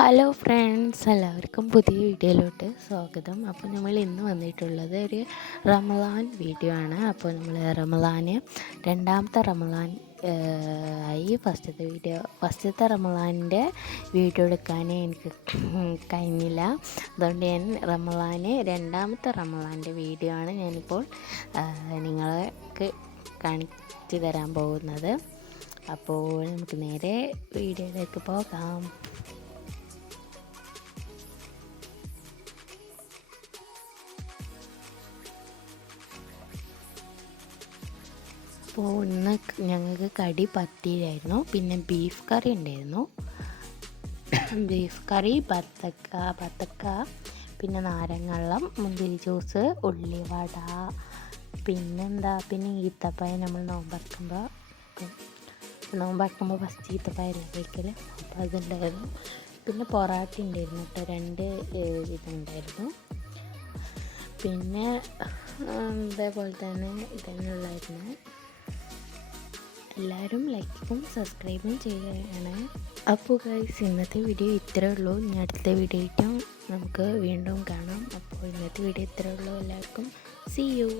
Hello friends, എല്ലാവർക്കും പുതിയ വീഡിയോയിലോട്ട് സ്വാഗതം. അപ്പോൾ നമ്മൾ ഇന്ന് വന്നിട്ടുള്ളത് ഒരു റമളാൻ വീഡിയോ ആണ്. അപ്പോൾ നമ്മൾ രണ്ടാമത്തെ റമളാൻ ആയി. ഫസ്റ്റത്തെ റമളാനിൻ്റെ വീഡിയോ എടുക്കാൻ എനിക്ക് കഴിഞ്ഞില്ല. അതുകൊണ്ട് ഞാൻ രണ്ടാമത്തെ റമളാൻ്റെ വീഡിയോ ആണ് ഞാനിപ്പോൾ നിങ്ങൾക്ക് കാണിച്ചു തരാൻ പോകുന്നത്. അപ്പോൾ നമുക്ക് നേരെ വീഡിയോയിലേക്ക് പോകാം. അപ്പോൾ ഇന്ന് ഞങ്ങൾക്ക് കടി പത്തിരിയായിരുന്നു, പിന്നെ ബീഫ് കറി ഉണ്ടായിരുന്നു. ബീഫ് കറി, ബത്തക്ക, പിന്നെ നാരങ്ങവെള്ളം, മുന്തിരി ജ്യൂസ്, ഉള്ളിവട, പിന്നെ ഈത്തപ്പഴം. നമ്മൾ നോമ്പറക്കുമ്പോൾ ഫസ്റ്റ് ഈത്തപ്പഴം കഴിക്കൽ, അപ്പോൾ അതുണ്ടായിരുന്നു. പിന്നെ പൊറാട്ട ഉണ്ടായിരുന്നു കേട്ടോ, 2 ഇതുണ്ടായിരുന്നു. പിന്നെ അതേപോലെ തന്നെ ഇതന്നെയുള്ളായിരുന്നു. എല്ലാവരും ലൈക്കും സബ്സ്ക്രൈബും ചെയ്യണേ. അപ്പോൾ ഗൈസ്, ഇന്നത്തെ വീഡിയോ ഇത്രയേ ഉള്ളൂ. ഇനി അടുത്ത വീഡിയോ ആയിട്ടും നമുക്ക് വീണ്ടും കാണാം. അപ്പോൾ ഇന്നത്തെ വീഡിയോ ഇത്രയേ ഉള്ളൂ. എല്ലാവർക്കും see you.